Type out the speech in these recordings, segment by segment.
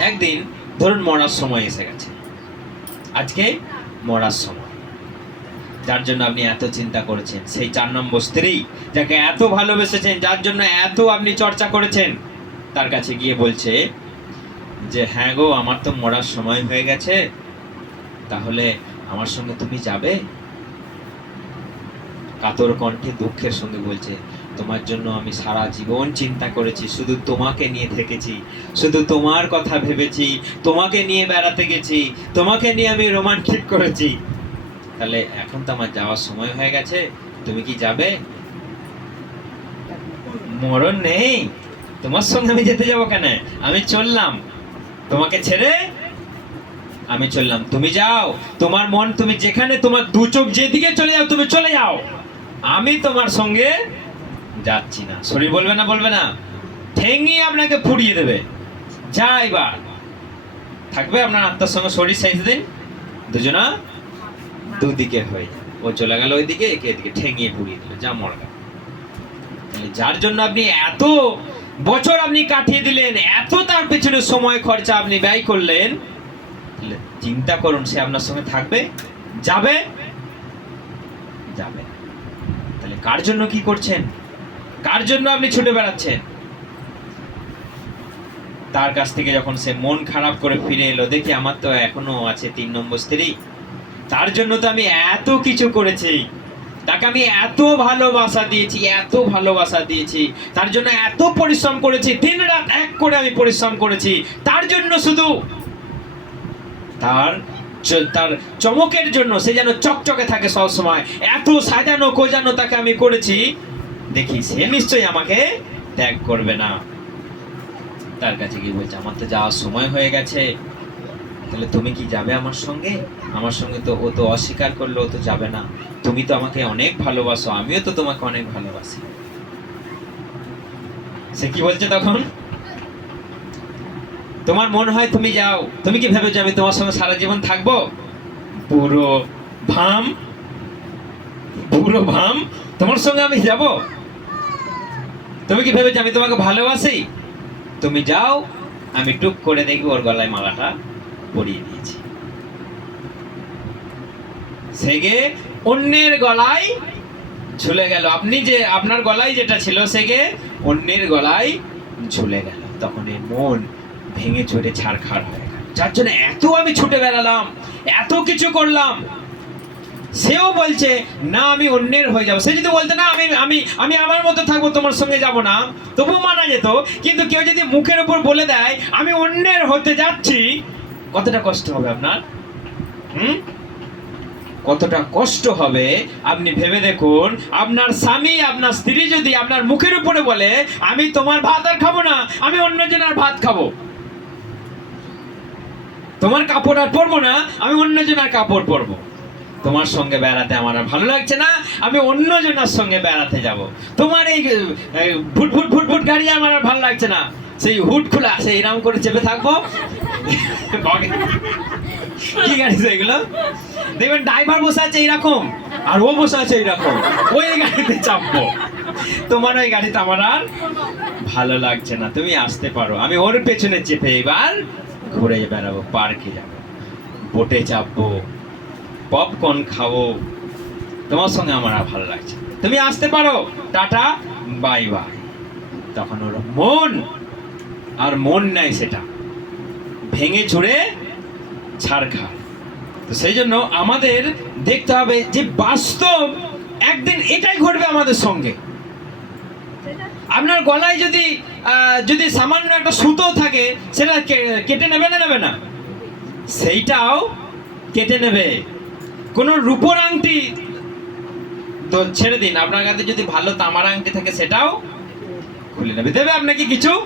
একদিন ধরুন মরার সময় এসে গেছে। আজকে মরার সময়। যার জন্য আপনি এত চিন্তা করেছেন, সেই চার নম্বর স্ত্রী যাকে এত ভালোবেসেছেন, যার জন্য এত আপনি চর্চা করেছেন, তার কাছে গিয়ে বলছে যে হ্যাঁ গো, আমার তো মরার সময় হয়ে গেছে। তাহলে আমার সঙ্গে তুমি যাবে? কাতর কণ্ঠে দুঃখের সঙ্গে বলছে তোমার জন্য আমি সারা জীবন চিন্তা করেছি, শুধু তোমাকে নিয়ে থেকেছি, শুধু তোমার কথা ভেবেছি, তোমাকে নিয়ে বেড়াতে গেছি, তোমাকে নিয়ে আমি রোমান্টিক করেছি। তাহলে এখন তো আমার যাওয়ার সময় হয়ে গেছে, তুমি কি যাবে? মরণ নেই। তোমার সঙ্গে আমি যেতে যাব কেন? আমি চললাম। তোমাকে ছেড়ে আমি চললাম। তুমি যাও। তোমার মন তুমি যেখানে, তোমার দু চোখ যেদিকে চলে যাও, তুমি চলে যাও। আমি তোমার সঙ্গে যাচ্ছি না। শরীর বলবে না বলবে না। ঠেঙিয়ে আপনাকে ফুরিয়ে দেবে। যা এবার। থাকবে আপনার আত্মার সঙ্গে শরীর সাইজ দিন দুজনা দুদিকে হয়ে যাবে। ও চলে গেল ওইদিকে, একে এদিকে ঠেঙিয়ে পুড়িয়ে দিল। যা মর গেল। তাহলে যার জন্য আপনি এত বছর আপনি কাটিয়ে দিলেন, এত তার পেছনে সময় খরচা আপনি ব্যয় করলেন চিন্তা করুন, সে আপনার সঙ্গে থাকবে, যাবে যাবে তাহলে কার জন্য কি করছেন? কার জন্য আপনি ছুটে বেড়াচ্ছেন? তার কাছ থেকে যখন সে মন খারাপ করে ফিরে এলো, দেখি আমার তো এখনও আছে তিন নম্বর স্ত্রী। তার জন্য তো আমি এত কিছু করেছি। তাকে আমি এত ভালোবাসা দিয়েছি, এত ভালোবাসা দিয়েছি। তার জন্য এত পরিশ্রম করেছি, দিন রাত এক করে আমি পরিশ্রম করেছি। তার জন্য শুধু তার তার চমকের জন্য সে যেন চকচকে থাকে সবসময়। এত সাজানো কোজানো তাকে আমি করেছি দেখি সে নিশ্চয়ই আমাকে ত্যাগ করবে না। তার কাছে গিয়ে বলছে, আমার তো যাওয়ার সময় হয়ে গেছে। তাহলে তুমি কি যাবে আমার সঙ্গে? আমার সঙ্গে তো ও তো অস্বীকার করল, ও তো যাবে না। তুমি তো আমাকে অনেক ভালোবাসো, আমিও তো তোমাকে অনেক ভালোবাসি। সে কি বলছে তখন? তোমার মনে হয় তুমি যাও। তুমি কি ভেবে যাবে তোমার সঙ্গে সারা জীবন থাকব? পুরো ভাম পুরো ভাম, তোমার সঙ্গে আমি যাব? তুমি কি ভেবেছো আমি তোমাকে ভালোবাসি? তুমি যাও, আমি টুক করে দেখি ওর গলায় মালাটা পরিয়ে দিয়েছি। সেগে অন্যের গলায় ঝুলে গেল। আপনি যে, আপনার গলায় যেটা ছিল সেগে অন্যের গলায় ঝুলে গেল। তখন এই মন ভেঙে চড়ে ছাড়খাড় হয়ে গেল। যার জন্য এত আমি ছুটে বেড়ালাম, এত কিছু করলাম। সেও বলছে, না, আমি অন্যের হয়ে যাব। সে যদি বলতে, না, আমি আমি আমি আমার মতো থাকব, তোমার সঙ্গে যাব না। তবু মানা যেত। কিন্তু কেউ যদি মুখের উপর বলে দেয়, আমি অন্যের হতে যাচ্ছি, কতটা কষ্ট হবে আপনার? হুম? কতটা কষ্ট হবে? আপনি ভেবে দেখুন, আপনার স্বামী, আপনার স্ত্রী যদি আপনার মুখের উপরে বলে, আমি তোমার ভাত আর খাব না, আমি অন্যজনের ভাত খাব। তোমার কাপড় আর পরবো না, আমি অন্যজনের কাপড় পরবো। তোমার সঙ্গে বেড়াতে আমার আর ভালো লাগছে না, আমি অন্যজনের সঙ্গে বেড়াতে যাব। তোমার এই ভুট ভুট ভুট ভুট গাড়ি আমার আর ভালো লাগছে না। সেই হুট খোলা, সেই এরকম করে চেপে থাকব। কি গাড়ি সেগুলো দেখবেন ড্রাইভার বসে আছে এইরকম, আর ও বসে আছে এইরকম। ওই গাড়িতে চাপবো। তোমার ওই গাড়িতে আমার আর ভালো লাগছে না। তুমি আসতে পারো। আমি ওর পেছনে চেপে এবার ঘুরে বেড়াবো, পার্কে যাব। বোটে চাপবো। পপকর্ন খাব। তোমার সঙ্গে আমার ভালো লাগছে তুমি আসতে পারো। টাটা, বাই বাই। তখন ওর মন আর মন নেয় সেটা। ভেঙে চুড়ে ছাড়খাড় তো সেই জন্য আমাদের দেখতে হবে যে বাস্তব একদিন এটাই ঘটবে আমাদের সঙ্গে। আপনার গলায় যদি যদি সামান্য একটা সুতো থাকে, সেটা কেটে নেবে না নেবে না? সেইটাও কেটে নেবে। কোনো রূপোর আংটি তো ছেড়ে দিন। আপনার কাছে যদি ভালো তামার আংটি থাকে, সেটাও খুলে নেবে। দেবে আপনাকে কিছু?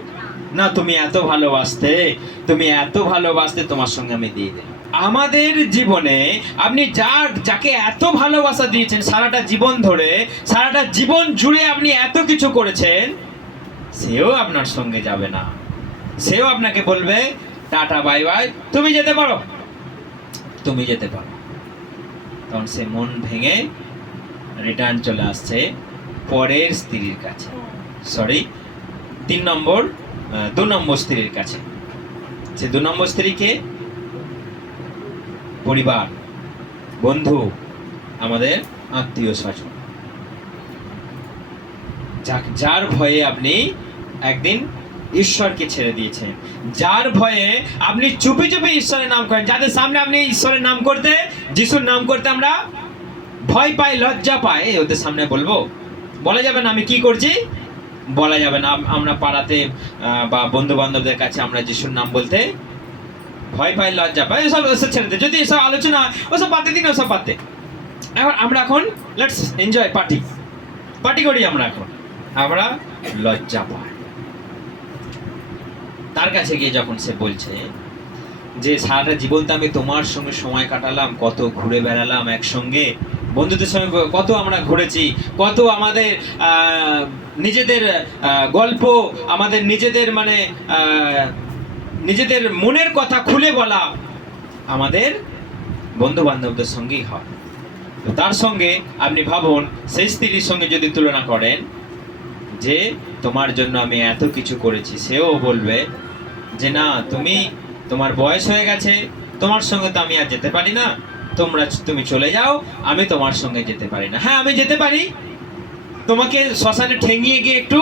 না, তুমি এত ভালোবাসতে, তুমি এত ভালোবাসতে তোমার সঙ্গে আমি দিয়ে দেব। আমাদের জীবনে আপনি যার, যাকে এত ভালোবাসা দিয়েছেন, সারাটা জীবন ধরে, সারাটা জীবন জুড়ে আপনি এত কিছু করেছেন, সেও আপনার সঙ্গে যাবে না। সেও আপনাকে বলবে, টাটা, বাই বাই। তুমি যেতে পারো। তুমি যেতে পারো। তখন সে মন ভেঙে রিটার্ন চলে আসছে পরের স্ত্রীর কাছে। সরি তিন নম্বর দু নম্বর স্ত্রীর কাছে। সে দু নম্বর স্ত্রীকে পরিবার, বন্ধু, আমাদের আত্মীয় স্বজন। যার ভয়ে আপনি একদিন ঈশ্বরকে ছেড়ে দিয়েছে। যার ভয়ে আপনি চুপি চুপি ঈশ্বরের নাম করেন। যাদের সামনে আপনি ঈশ্বরের নাম করতে, যিশুর নাম করতে আমরা ভয় পাই, লজ্জা পাই ওদের সামনে বলব। বলা যাবে না আমি কি করছি? বলা যাবে না আমরা পাড়াতে বা বন্ধু বান্ধবদের কাছে আমরা যিশুর নাম বলতে ভয় পাই, লজ্জা পাই, এসব এসব ছেড়ে দে। যদি এসব আলোচনা, ওসব পাতে দিন ওসব পাতে এখন আমরা এখন লেটস এনজয় পার্টি পার্টি করি আমরা এখন। আমরা লজ্জা পাই। তার কাছে গিয়ে যখন সে বলছে যে, সারাটা জীবন তো আমি তোমার সঙ্গে সময় কাটালাম, কত ঘুরে বেড়ালাম একসঙ্গে। বন্ধুদের সঙ্গে কত আমরা ঘুরেছি, কত আমাদের নিজেদের গল্প, আমাদের নিজেদের মানে নিজেদের মনের কথা খুলে বলা আমাদের বন্ধু বান্ধবদের সঙ্গেই হয়। তার সঙ্গে আপনি ভাবুন, সেই স্ত্রীর সঙ্গে যদি তুলনা করেন যে, তোমার জন্য আমি এত কিছু করেছি। সেও বলবে যে না, তুমি তোমার বয়স হয়ে গেছে, তোমার সঙ্গে তো আমি আর যেতে পারি না। তোমরা তুমি চলে যাও, আমি তোমার সঙ্গে যেতে পারি না। হ্যাঁ আমি যেতে পারি। তোমাকে শ্মশানে ঠেঙিয়ে গিয়ে একটু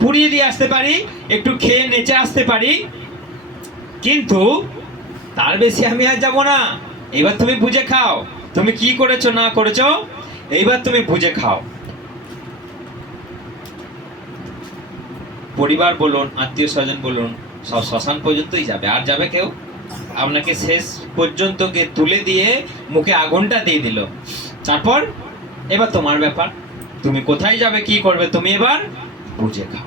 পুড়িয়ে দিয়ে আসতে পারি, একটু খেয়ে নেচে আসতে পারি। কিন্তু তার বেশি আমি আর যাব না। এবার তুমি বুঝে খাও, তুমি কি করেছ, না করেছ, এইবার তুমি বুঝে খাও। পরিবার বলুন, আত্মীয় স্বজন বলুন সব শ্মশান পর্যন্তই যাবে। আর যাবে কেউ? আপনাকে শেষ পর্যন্ত গিয়ে তুলে দিয়ে মুখে আগুনটা দিয়ে দিল। তারপর, এবার তোমার ব্যাপার। তুমি কোথায় যাবে, কি করবে, তুমি এবার বুঝে খাও।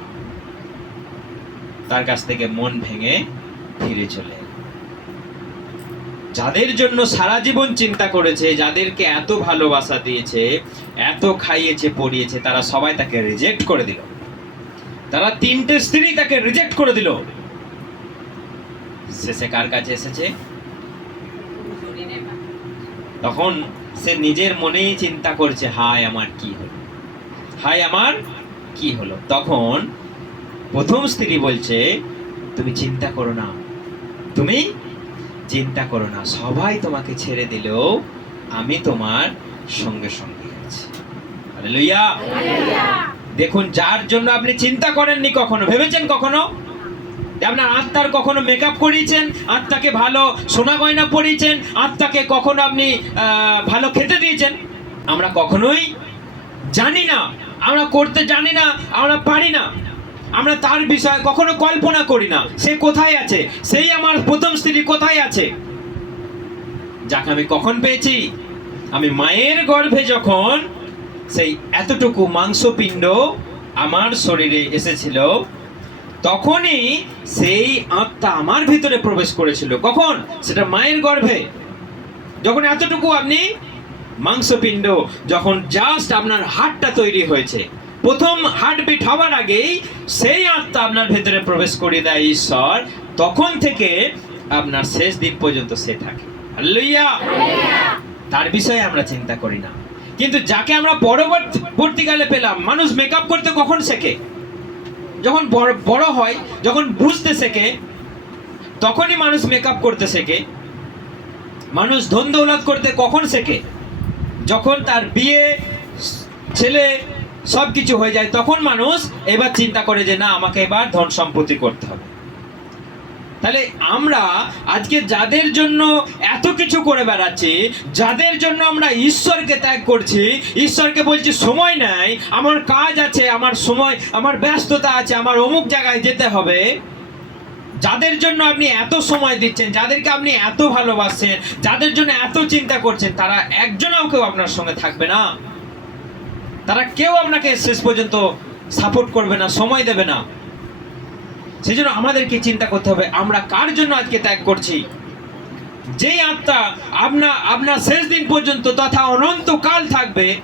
তার কাছ থেকে মন ভেঙে ফিরে চলে যাদের জন্য সারা জীবন চিন্তা করেছে, যাদেরকে এত ভালোবাসা দিয়েছে, এত খাইয়েছে, পড়িয়েছে, তারা সবাই তাকে রিজেক্ট করে দিল। তারা তিনটে স্ত্রী তাকে রিজেক্ট করে দিল। শেষে কার কাছে এসেছে? তখন সে নিজের মনেই চিন্তা করছে হায় আমার কি হলো? হায় আমার কি হলো? তখন প্রথম স্ত্রী বলছে তুমি চিন্তা করো না তুমি চিন্তা করো না সবাই তোমাকে ছেড়ে দিলেও আমি তোমার সঙ্গে সঙ্গে আছি দেখুন যার জন্য আপনি চিন্তা করেননি কখনো ভেবেছেন কখনো? আপনার আত্মার কখনো মেকআপ করিয়েছেন? আত্মাকে ভালো সোনা গয়না পরিয়েছেন? আত্মাকে কখনো আপনি ভালো খেতে দিয়েছেন? আমরা কখনোই জানি না। আমরা করতে জানি না, আমরা পারি না। আমরা তার বিষয়ে কখনো কল্পনা করি না। সে কোথায় আছে? সেই আমার প্রথম স্ত্রী কোথায় আছে? যাকে আমি কখন পেয়েছি? আমি মায়ের গর্ভে যখন সেই এতটুকু মাংসপিণ্ড আমার শরীরে এসেছিল তখনই সেই আত্মা আমার ভিতরে প্রবেশ করেছিল। কখন? সেটা মায়ের গর্ভে। যখন এতটুকু আপনি মাংসপিণ্ড যখন জাস্ট আপনার হার্টটা তৈরি হয়েছে প্রথম হার্টবিট হওয়ার আগেই সেই আত্মা আপনার ভেতরে প্রবেশ করে দেয় ঈশ্বর তখন থেকে আপনার শেষ দিন পর্যন্ত সে থাকে। তার বিষয়ে আমরা চিন্তা করি না। কিন্তু যাকে আমরা পরবর্তী পরবর্তীকালে পেলাম মানুষ মেকআপ করতে কখন শেখে? যখন বড় বড় হয়, যখন বুঝতে শেখে, তখনই মানুষ মেকআপ করতে শেখে। মানুষ ধন দৌলত করতে কখন শেখে? যখন তার বিয়ে, ছেলে সব কিছু হয়ে যায়, তখন মানুষ এবার চিন্তা করে যে, না, আমাকে এবার ধন সম্পত্তি করতে হবে। তাহলে আমরা আজকে যাদের জন্য এত কিছু করে বেড়াচ্ছি, যাদের জন্য আমরা ঈশ্বরকে ত্যাগ করছি, ঈশ্বরকে বলছি, সময় নাই, আমার কাজ আছে, আমার সময়, আমার ব্যস্ততা আছে, আমার অমুক জায়গায় যেতে হবে। যাদের জন্য আপনি এত সময় দিচ্ছেন, যাদেরকে আপনি এত ভালোবাসছেন, যাদের জন্য এত চিন্তা করছেন, তারা একজনও কেউ আপনার সঙ্গে থাকবে না। তারা কেউ আপনাকে শেষ পর্যন্ত সাপোর্ট করবে না, সময় দেবে না। সেই জন্য আমাদেরকে চিন্তা করতে হবে, আমরা কার জন্য আজকে ত্যাগ করছি? যেই আত্মা আপনা আপনার শেষ দিন পর্যন্ত তথা অনন্তকাল থাকবে,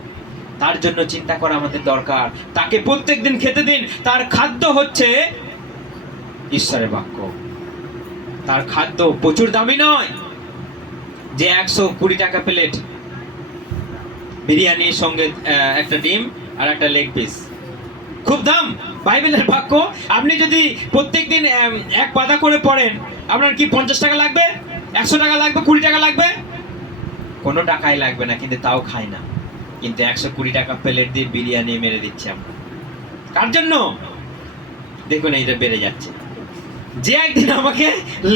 তার জন্য চিন্তা করা আমাদের দরকার। তাকে প্রত্যেক দিন খেতে দিন, তার খাদ্য হচ্ছে ঈশ্বরের বাক্য। তার খাদ্য প্রচুর দামি নয়। যে একশো কুড়ি টাকা প্লেট বিরিয়ানির সঙ্গে একটা ডিম আর একটা লেগ পিস। খুব দাম। বাইবেলের বাক্য, আপনি যদি প্রত্যেক দিন এক পাতা করে পড়েন, আপনার কি পঞ্চাশ টাকা লাগবে? একশো টাকা লাগবে? কুড়ি টাকা লাগবে? কোনো টাকাই লাগবে না, কিন্তু তাও খাই না। কিন্তু একশো কুড়ি টাকা প্লেট দিয়ে বিরিয়ানি মেরে দিচ্ছি আমরা। কার জন্য? দেখুন, এইটা বেড়ে যাচ্ছে। যে একদিন আমাকে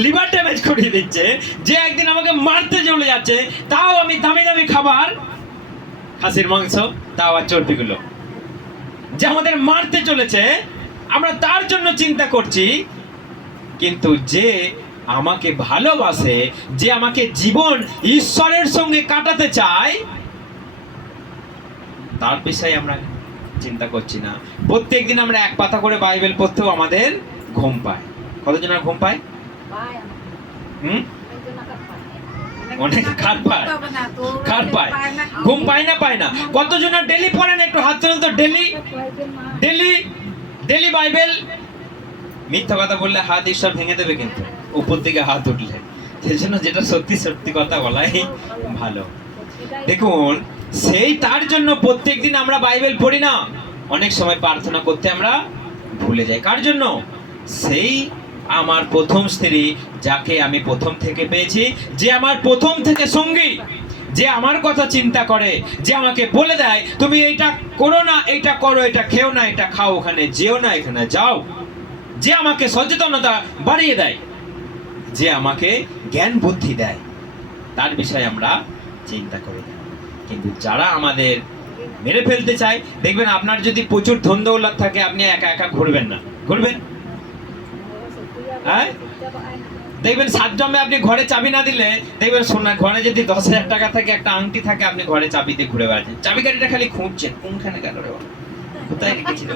লিভার ড্যামেজ করিয়ে দিচ্ছে, যে একদিন আমাকে মারতে চলে যাচ্ছে, তাও আমি দামি দামি খাবার, খাসির মাংস, তাও আর চর্বিগুলো। যে আমাদের মারতে চলেছে আমরা তার জন্য চিন্তা করছি কিন্তু যে আমাকে ভালোবাসে যে আমাকে জীবন ঈশ্বরের সঙ্গে কাটাতে চায় তার বিষয়ে আমরা চিন্তা করছি না। প্রত্যেক দিন আমরা এক পাতা করে বাইবেল পড়তেও আমাদের ঘুম পায়। কতজন আর ঘুম পায়? হুম? অনেক কার পায়। কার পায়। ঘুম পায় না পায় না। কতজন আর ডেলি পড়েন একটু হাত তুলুন তো? ডেলি ডেলি ডেলি বাইবেল মিথ্যা কথা বললে হাত ঈশ্বর ভেঙে দেবে কিন্তু। উপর থেকে হাত উঠলে। সেই জন্য যেটা সত্যি সত্যি কথা বলাই ভালো। দেখুন সেই তার জন্য প্রত্যেকদিন আমরা বাইবেল পড়ি না। অনেক সময় প্রার্থনা করতে আমরা ভুলে যাই। কার জন্য? সেই আমার প্রথম স্ত্রী, যাকে আমি প্রথম থেকে পেয়েছি, যে আমার প্রথম থেকে সঙ্গী, যে আমার কথা চিন্তা করে, যে আমাকে বলে দেয়, তুমি এইটা করো না, এইটা করো, এটা খেও না, এটা খাও, ওখানে যেও না, এখানে যাও। যে আমাকে সচেতনতা বাড়িয়ে দেয়, যে আমাকে জ্ঞান বুদ্ধি দেয়, তার বিষয়ে আমরা চিন্তা করি না। কিন্তু যারা আমাদের মেরে ফেলতে চায়, দেখবেন আপনার যদি প্রচুর ধন থাকে, আপনি একা একা ঘুরবেন না। ঘুরবেন? হ্যাঁ? দেখবেন সাত জমে আপনি ঘরে চাবি না দিলে, দেখবেন সোনা ঘরে যদি দশ হাজার টাকা থাকে, একটা আংটি থাকে, আপনি ঘরে চাবি দিয়ে ঘুরে বেড়াচ্ছেন। চাবি কাঠিটা খালি খুঁজছেন, কোনখানে গেল রে কোথায় রেখেছিল?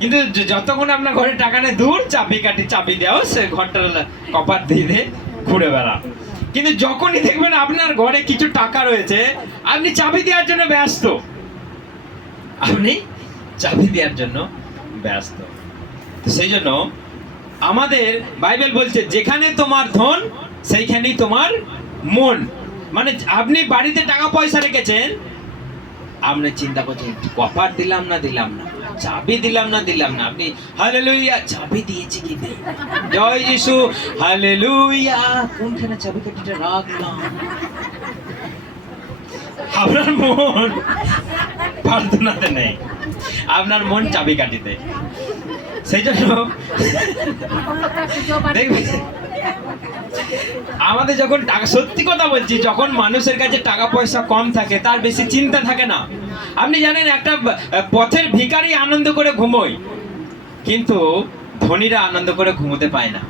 কিন্তু যতক্ষণ আপনার ঘরে টাকা নেই, দূর চাবি কাঠি, চাবি দেওয়া, সে ঘরটার কপার দিয়ে ঘুরে বেড়া। কিন্তু যখনই দেখবেন আপনার ঘরে কিছু টাকা রয়েছে, আপনি চাবি দেওয়ার জন্য ব্যস্ত। আপনি চাবি দেওয়ার জন্য ব্যস্ত। সেই জন্য আমাদের বাইবেল বলছে, যেখানে তোমার ধন, সেইখানেই তোমার মন। মানে আপনি বাড়িতে টাকা পয়সা রেখেছেন আপনি চিন্তা করছেন কপার দিলাম না দিলাম না। চাবি দিলাম না দিলাম না। আপনি হালেলুইয়া চাবি দিয়েছি কি নেই জয় যিশু হালেলুইয়া কোনখানে চাবি কাঠিটা রাখলাম? আপনার মন প্রার্থনাতে নেই। আপনার মন চাবি কাটিতে সেই জন্য দেখবেন আমাদের যখন টাকা সত্যি কথা বলছি যখন মানুষের কাছে টাকা পয়সা কম থাকে তার বেশি চিন্তা থাকে না। আপনি জানেন একটা পথের ভিখারি আনন্দ করে ঘুমোয় কিন্তু ধনীরা আনন্দ করে ঘুমোতে পায় না।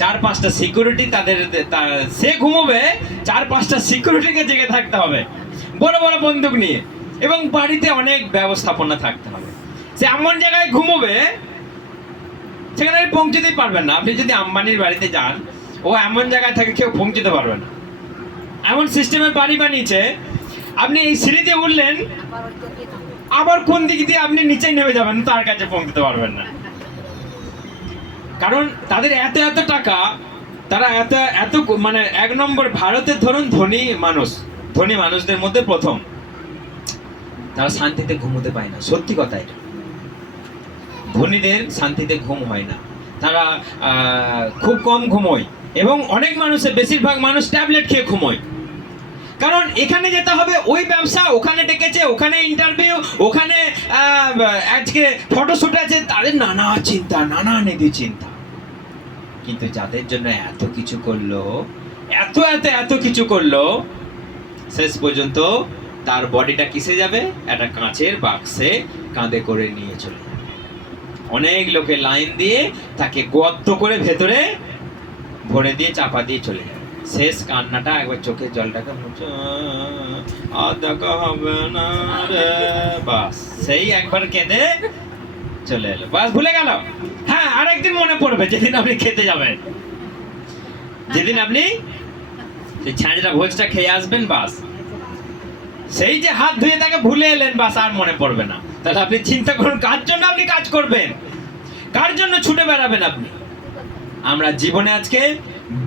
চার পাঁচটা সিকিউরিটি তাদের সে ঘুমোবে চার পাঁচটা সিকিউরিটিকে জেগে থাকতে হবে। বড় বড় বন্দুক নিয়ে এবং বাড়িতে অনেক ব্যবস্থাপনা থাকতে হবে। সে এমন জায়গায় ঘুমোবে সেখানে আপনি পৌঁছতেই পারবেন না। আপনি যদি আম্বানির বাড়িতে যান, ও এমন জায়গায় থাকে কেউ পৌঁছতে পারবে না। এমন সিস্টেমের বাড়ি বানিয়েছে, আপনি এই সিঁড়ি দিয়ে উঠলেন, আবার কোন দিক দিয়ে আপনি নিচেই নেমে যাবেন, তার কাছে পৌঁছতে পারবেন না। কারণ তাদের এত এত টাকা, তারা এত এত মানে এক নম্বর ভারতের ধরুন ধনী মানুষ, ধনী মানুষদের মধ্যে প্রথম। তারা শান্তিতে ঘুমোতে পায় না। সত্যি কথা এটা। ধনীদের শান্তিতে ঘুম হয় না। তারা খুব কম ঘুমোয় এবং অনেক মানুষের বেশিরভাগ মানুষ ট্যাবলেট খেয়ে ঘুমোয়। কারণ এখানে যেতে হবে, ওই ব্যবসা ওখানে ডেকেছে, ওখানে ইন্টারভিউ ওখানে আজকে ফটোশ্যুট আছে, তাদের নানা চিন্তা, নানা নিধি চিন্তা। কিন্তু যাদের জন্য এত কিছু করল, এত এত এত কিছু করল, শেষ পর্যন্ত তার বডিটা কিসে যাবে? একটা কাঁচের বাক্সে কাঁধে করে নিয়ে চলে। অনেক লোকে লাইন দিয়ে তাকে গর্ত করে ভেতরে ভরে দিয়ে চাপা দিয়ে চলে যায়। শেষ কান্নাটা একবার চোখের জলটাকে মুছে। দেখা হবে না রে। বাস, সেই একবার কেঁদে চলে এলো। বাস, ভুলে গেল? হ্যাঁ আরেকদিন মনে পড়বে যেদিন আপনি খেতে যাবেন। যেদিন আপনি সেই ছাঁচটা ভোজটা খেয়ে আসবেন, বাস। সেই যে হাত ধুয়ে তাকে ভুলে এলেন, বাস, আর মনে পড়বে না। তাহলে আপনি চিন্তা করুন, কার জন্য আপনি কাজ করবেন? কার জন্য ছুটে বেড়াবেন আপনি? আমরা জীবনে আজকে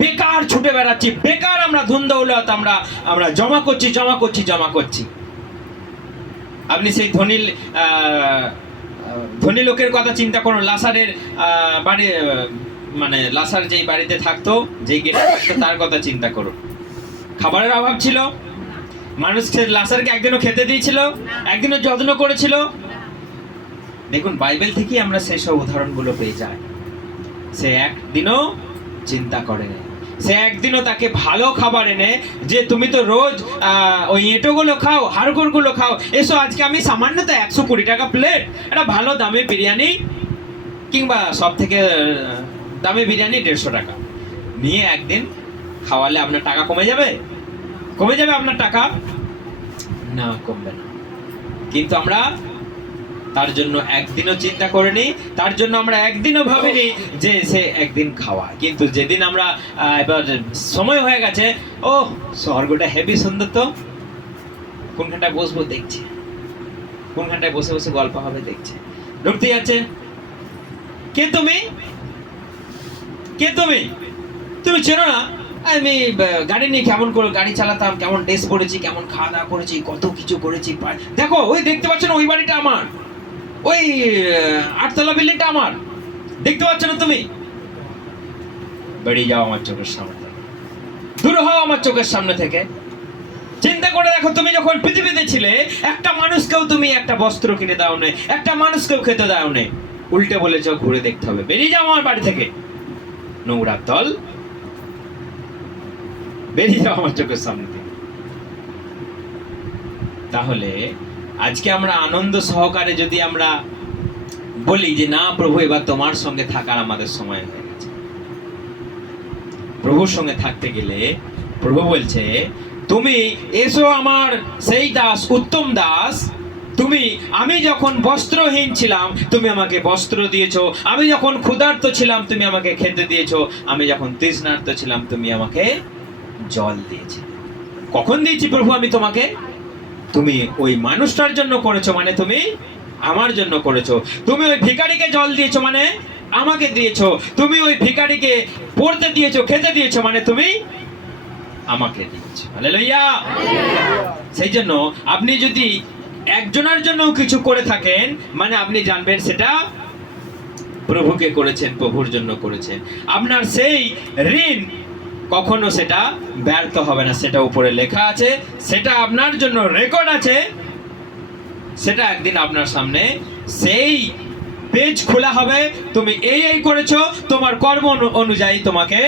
বেকার ছুটে বেড়াচ্ছি, বেকার আমরা ধুন্দৌলত আমরা আমরা জমা করছি জমা করছি জমা করছি। আপনি সেই ধনী ধনী লোকের কথা চিন্তা করুন, লাসারের বাড়ি মানে লাসার যেই বাড়িতে থাকতো, যেই গেটে থাকতো, তার কথা চিন্তা করুন। খাবারের অভাব ছিল? মানুষ লাসারকে একদিনও খেতে দিয়েছিল? একদিনও যত্ন করেছিল? দেখুন, বাইবেল থেকেই আমরা সেই সব উদাহরণগুলো পেয়ে যাই। সে একদিনও চিন্তা করে সে একদিনও তাকে ভালো খাবার এনে, যে তুমি তো রোজ ওই এঁটোগুলো খাও, হাড়গোড়গুলো খাও, এসো আজকে আমি সামান্য তো একশো কুড়ি টাকা প্লেট একটা ভালো দামে বিরিয়ানি কিংবা সব থেকে দামে বিরিয়ানি দেড়শো টাকা। নিয়ে একদিন খাওয়ালে আপনার টাকা কমে যাবে? কমে যাবে আপনার টাকা? না, কমবে না। কিন্তু আমরা তার জন্য একদিনও চিন্তা করিনি, তার জন্য আমরা একদিনও ভাবিনি যে সে একদিন খাওয়া। কিন্তু যেদিন আমরা এবার সময় হয়ে গেছে ও স্বর্গটা হেভি সুন্দর তো। কোনখানটায় বসবো দেখছি। কোনখানটায় বসে বসে গল্প হবে দেখছে। ঢুকতে যাচ্ছে। কে তুমি? কে তুমি? তুমি চেনো না? আমি গাড়ি নিয়ে কেমন করে গাড়ি চালাতাম, কেমন ড্রেস পরেছি, কেমন খাওয়া দাওয়া করেছি, কত কিছু করেছি দেখো, ওই দেখতে পাচ্ছ না, ওই বাড়িটা আমার। ওই আটতলা বিল্ডিংটা আমার। দেখতে পাচ্ছ না তুমি? বেরিয়ে যাও আমার চোখের সামনে। দূর হও আমার চোখের সামনে থেকে। চিন্তা করে দেখো, তুমি যখন পৃথিবীতে ছিলে, একটা মানুষকেও তুমি একটা বস্ত্র কিনে দাও না, একটা মানুষকেও খেতে দাও না। উল্টে বলেছ, ঘুরে দেখতে হবে। বেরিয়ে যাও আমার বাড়ি থেকে। নোংরা দল বেরিয়ে যাও আমার চোখের সামনে থেকে। তাহলে আজকে আমরা আনন্দ সহকারে যদি আমরা বলি যে, না প্রভু, এবার তোমার সঙ্গে থাকার আমাদের সময় হয়ে গেছে। প্রভুর সঙ্গে থাকতে গেলে প্রভু বলছে, তুমি এসো আমার সেই দাস, উত্তম দাস। তুমি, আমি যখন বস্ত্রহীন ছিলাম, তুমি আমাকে বস্ত্র দিয়েছ। আমি যখন ক্ষুধার্ত ছিলাম, তুমি আমাকে খেতে দিয়েছ। আমি যখন তৃষ্ণার্ত ছিলাম, তুমি আমাকে জল দিয়েছি কখন দিয়েছি প্রভু আমি তোমাকে? তুমি ওই মানুষটার জন্য করেছ মানে তুমি আমার জন্য করেছ। তুমি ওই ভিকারিকে জল দিয়েছ মানে আমাকে দিয়েছ। তুমি ওই ভিখারিকে পড়তে দিয়েছ, খেতে দিয়েছ মানে তুমি আমাকে দিয়েছ। হালেলুয়া! সেই জন্য আপনি যদি একজনের জন্য কিছু করে থাকেন মানে আপনি জানবেন সেটা প্রভুকে করেছেন, প্রভুর জন্য করেছেন। আপনার সেই ঋণ কখনো সেটা ব্যর্থ হবে না সেটা উপরে লেখা আছে সেটা আপনার জন্য রেকর্ড আছে। সেটা একদিন আপনার সামনে সেই পেজ খোলা হবে তুমি এই এই করেছ তোমার কর্ম অনুযায়ী তোমাকে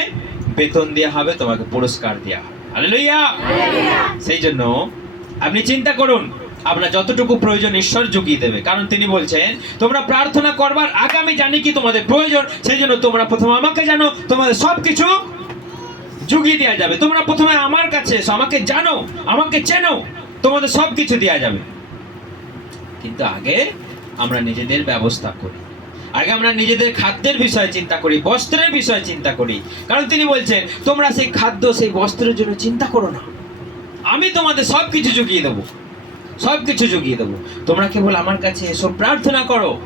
বেতন দেওয়া হবে তোমাকে পুরস্কার দেওয়া হবে। হালেলুয়া সেই জন্য আপনি চিন্তা করুন আপনার যতটুকু প্রয়োজন ঈশ্বর জুগিয়ে দেবে। কারণ তিনি বলছেন তোমরা প্রার্থনা করবার আগে আমি জানি কি তোমাদের প্রয়োজন সেই জন্য তোমরা প্রথমে আমাকে জানো তোমাদের সব কিছু জুগিয়ে দেওয়া যাবে। তোমরা প্রথমে আমার কাছে এসো, আমাকে জানো, আমাকে চেনো, তোমাদের সব কিছু দেওয়া যাবে। কিন্তু আগে আমরা নিজেদের ব্যবস্থা করি। আগে আমরা নিজেদের খাদ্যের বিষয়ে চিন্তা করি, বস্ত্রের বিষয়ে চিন্তা করি। কারণ তিনি বলছেন, তোমরা সেই খাদ্য, সেই বস্ত্রের জন্য চিন্তা করো না। আমি তোমাদের সব কিছু জুগিয়ে দেবো। সব কিছু জুগিয়ে দেবো। তোমরা কেবল আমার কাছে এসো, প্রার্থনা করো।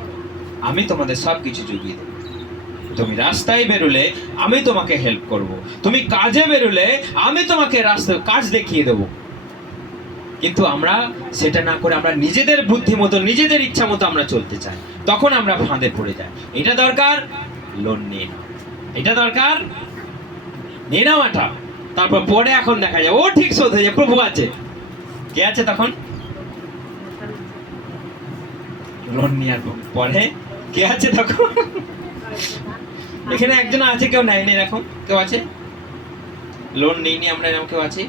আমি তোমাদের সব কিছু জুগিয়ে দেবো। তুমি রাস্তায় বেরোলে আমি তোমাকে হেল্প করব। তুমি কাজে বেরোলে আমি তোমাকে রাস্তা, কাজ দেখিয়ে দেবো। কিন্তু আমরা সেটা না করে আমরা নিজেদের বুদ্ধি মতো নিজেদের ইচ্ছা মতো আমরা চলতে চাই। তখন আমরা ফাঁদে পড়ে যাই। এটা দরকার লোন নিয়ে এটা দরকার নিয়ে নেওয়াটা। তারপর পরে এখন দেখা যায়, ও ঠিক শোধ হয়ে যায়, প্রভু আছে। কে আছে তখন? লোন নেওয়ার পরে? কে আছে তখন? এখানে একজন আছে কেউ নেয়নি এরকম। কেউ আছে? লোন নিইনি আমরা এরকম কেউ আছে?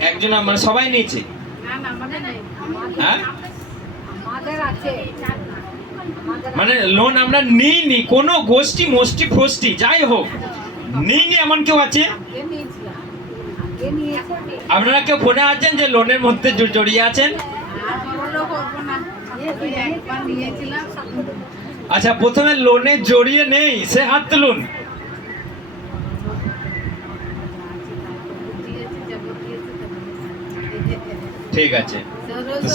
একজন মানে সবাই নিয়েছে? না না আমাদের নেই। হ্যাঁ? আমাদের আছে। আমাদের মানে লোন আমরা নিইনি কোনো গোষ্ঠী মোষ্ঠী ফোষ্ঠী যাই হোক নিইনি এমন কেউ আছে? আপনারা কেউ ফোনে আছেন যে লোনের মধ্যে জ- জড়িয়ে আছেন? আচ্ছা প্রথমে লোনে জড়িয়ে নেই, সে হাত তুলুন। ঠিক আছে।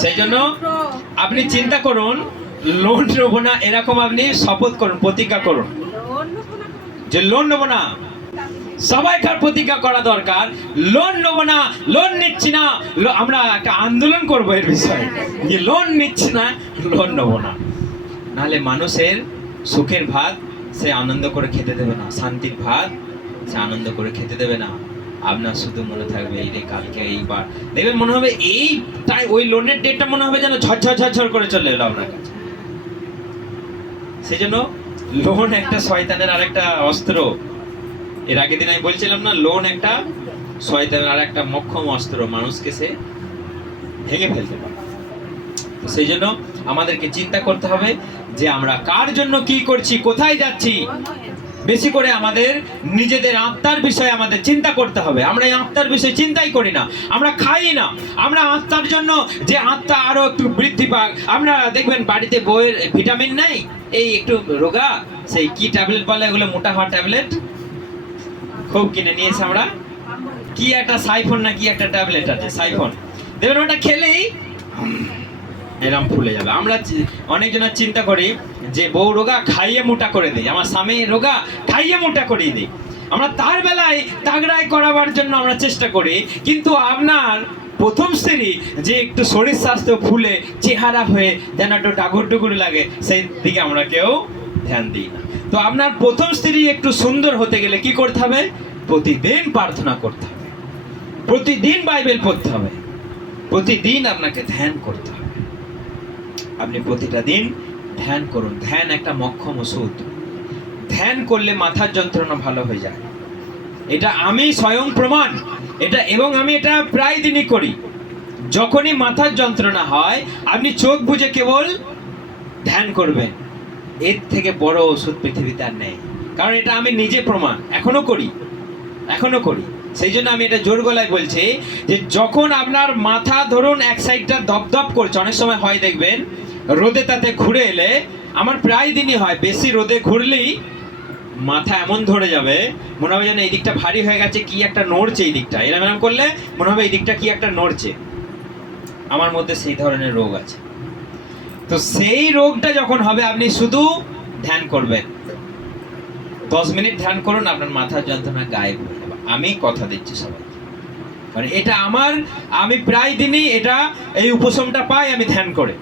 সেই জন্য আপনি চিন্তা করুন, লোন নেব না, এরকম আপনি শপথ করুন, প্রতিজ্ঞা করুন। যে লোন নেব না, সবাইকার প্রতিজ্ঞা করা দরকার। লোন নেব না, লোন নিচ্ছি না। আমরা একটা আন্দোলন করব এর বিষয়ে। যে লোন নিচ্ছি না, লোন নেব না। নাহলে মানুষের সুখের ভাত সে আনন্দ করে খেতে দেবে না, শান্তির ভাত সে আনন্দ করে খেতে দেবে না। আপনার শুধু মনে থাকবে, এই রে কালকে এইবার দেখবেন মনে হবে এই তাই ওই লোনের ডেটটা মনে হবে যেন ঝরঝর ঝরঝর করে চলে এলো আপনার কাছে। সেই জন্য লোন একটা শয়তানের আর একটা অস্ত্র। এর আগের দিন আমি বলছিলাম না লোন একটা শয়তানের আর একটা মক্ষম অস্ত্র, মানুষকে সে ভেঙে ফেলতে পারে। সেই জন্য আমাদেরকে চিন্তা করতে হবে যে আমরা কার জন্য কি করছি, কোথায় যাচ্ছি, বেশি করে আমাদের নিজেদের আত্মার বিষয়ে আমাদের চিন্তা করতে হবে। আমরা এই আত্মার বিষয়ে চিন্তাই করি না। আমরা খাই না। আমরা আত্মার জন্য যে আত্মা আরও একটু বৃদ্ধি পাক আমরা দেখবেন বাড়িতে বইয়ের ভিটামিন নাই। এই একটু রোগা, সেই কি ট্যাবলেট বলে এগুলো? মোটা হওয়া ট্যাবলেট? খুব কিনে নিয়েছি আমরা। কি একটা সাইফোন না কি একটা ট্যাবলেট আছে? সাইফোন। দেখবেন ওটা খেলেই এরম ফুলে যাবে। আমরা অনেকজনের চিন্তা করি যে বউ রোগা খাইয়ে মোটা করে দিই, আমার স্বামী রোগা খাইয়ে মোটা করিয়ে দিই। আমরা তার বেলায় তাগড়াই করাবার জন্য আমরা চেষ্টা করি, কিন্তু আপনার প্রথম স্ত্রী যে একটু শরীর স্বাস্থ্য ফুলে, চেহারা হয়ে যেন একটু ডাগর ডুগুর লাগে, সেই দিকে আমরা কেউ ধ্যান দিই না। তো আপনার প্রথম স্ত্রী একটু সুন্দর হতে গেলে কি করতে হবে? প্রতিদিন প্রার্থনা করতে হবে। প্রতিদিন বাইবেল পড়তে হবে। প্রতিদিন আপনাকে ধ্যান করতে হবে। আপনি প্রতিটা দিন ধ্যান করুন। ধ্যান একটা মক্ষম ওষুধ। ধ্যান করলে মাথার যন্ত্রণা ভালো হয়ে যায়। এটা আমি স্বয়ং প্রমাণ। এটা এবং আমি এটা প্রায় দিনই করি। যখনই মাথার যন্ত্রণা হয়, আপনি চোখ বুজে কেবল ধ্যান করবেন। এর থেকে বড় ওষুধ পৃথিবীতে আর নেই। কারণ এটা আমি নিজে প্রমাণ। এখনও করি। এখনও করি। সেই জন্য আমি এটা জোর গলায় বলছি যে, যখন আপনার মাথা ধরুন এক সাইডটা দপদপ করছে, অনেক সময় হয় দেখবেন রোদে তাতে ঘুরে এলে, আমার প্রায় দিনই হয়, বেশি রোদে ঘুরলেই মাথা এমন ধরে যাবে, মনে হবে যেন এই দিকটা ভারী হয়ে গেছে, কি একটা নড়ছে এই দিকটা। এরম এরম করলে মনে হবে এই দিকটা কি একটা নড়ছে। আমার মধ্যে সেই ধরনের রোগ আছে। তো সেই রোগটা যখন হবে, আপনি শুধু ধ্যান করবেন। দশ মিনিট ধ্যান করুন, আপনার মাথার যন্ত্রণা গায়েব হয়ে যাবে। আমি কথা দিচ্ছি সবাই মানে এটা আমার, আমি প্রায় দিনই এটা, এই উপশমটা পাই, আমি ধ্যান করে।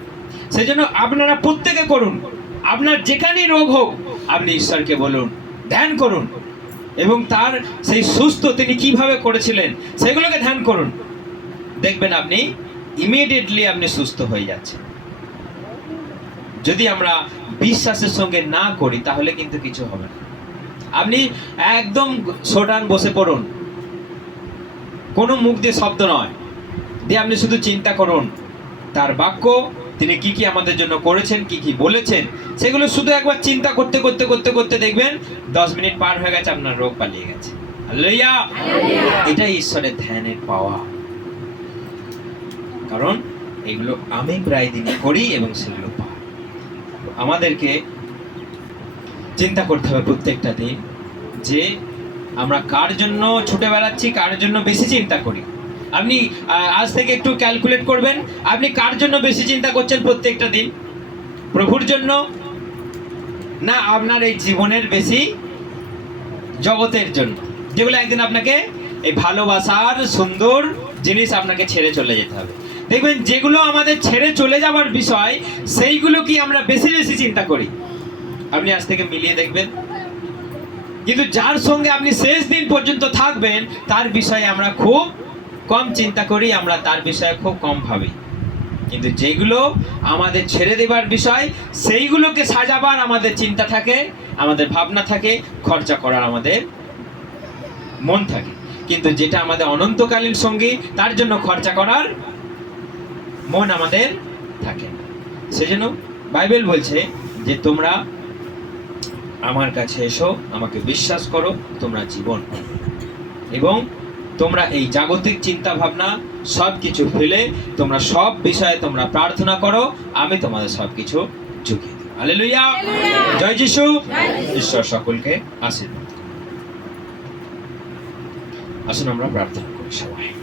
সেই জন্য আপনারা প্রত্যেকে করুন। আপনার যেখানেই রোগ হোক, আপনি ঈশ্বরকে বলুন, ধ্যান করুন। এবং তার সেই সুস্থ তিনি কীভাবে করেছিলেন, সেগুলোকে ধ্যান করুন। দেখবেন আপনি ইমিডিয়েটলি আপনি সুস্থ হয়ে যাচ্ছেন। যদি আমরা বিশ্বাসের সঙ্গে না করি, তাহলে কিন্তু কিছু হবে না। আপনি একদম সোটান বসে পড়ুন। কোনো মুখ দিয়ে শব্দ নয়। দিয়ে আপনি শুধু চিন্তা করুন, তার বাক্য তিনি কি কি আমাদের জন্য করেছেন কি কি বলেছেন সেগুলো শুধু একবার চিন্তা করতে করতে করতে করতে দেখবেন দশ মিনিট পার হয়ে গেছে আপনার রোগ পালিয়ে গেছে! এটাই ঈশ্বরের ধ্যানের পাওয়া। কারণ এগুলো আমি প্রায় দিনই করি এবং সেগুলো পাই। আমাদেরকে চিন্তা করতে হবে প্রত্যেকটা দিন যে আমরা কার জন্য ছুটে বেড়াচ্ছি কার জন্য বেশি চিন্তা করি। আপনি আজ থেকে একটু ক্যালকুলেট করবেন। আপনি কার জন্য বেশি চিন্তা করছেন প্রত্যেকটা দিন? প্রভুর জন্য? না আপনার এই জীবনের বেশি জগতের জন্য? যেগুলো একদিন আপনাকে এই ভালোবাসার সুন্দর জিনিস আপনাকে ছেড়ে চলে যেতে হবে। দেখবেন যেগুলো আমাদের ছেড়ে চলে যাওয়ার বিষয়, সেইগুলো কি আমরা বেশি বেশি চিন্তা করি? আপনি আজ থেকে মিলিয়ে দেখবেন। কিন্তু যার সঙ্গে আপনি শেষ দিন পর্যন্ত থাকবেন, তার বিষয়ে আমরা খুব কম চিন্তা করি, আমরা তার বিষয়ে খুব কম ভাবি। কিন্তু যেগুলো আমাদের ছেড়ে দেবার বিষয়, সেইগুলোকে সাজাবার আমাদের চিন্তা থাকে, আমাদের ভাবনা থাকে, খরচা করার আমাদের মন থাকে। কিন্তু যেটা আমাদের অনন্তকালীন সঙ্গী, তার জন্য খরচা করার মন আমাদের থাকে সেজন্য বাইবেল বলছে যে, তোমরা আমার কাছে এসো, আমাকে বিশ্বাস করো, তোমরা জীবন এবং তোমরা এই জাগতিক চিন্তা ভাবনা সব কিছু ফেলে তোমরা সব বিষয়ে তোমরা প্রার্থনা করো আমি তোমাদের সব কিছু যুগিয়ে দেব জয় যিশু! ঈশ্বর সকলকে আশীর্বাদ আসুন আমরা প্রার্থনা করি সবাই।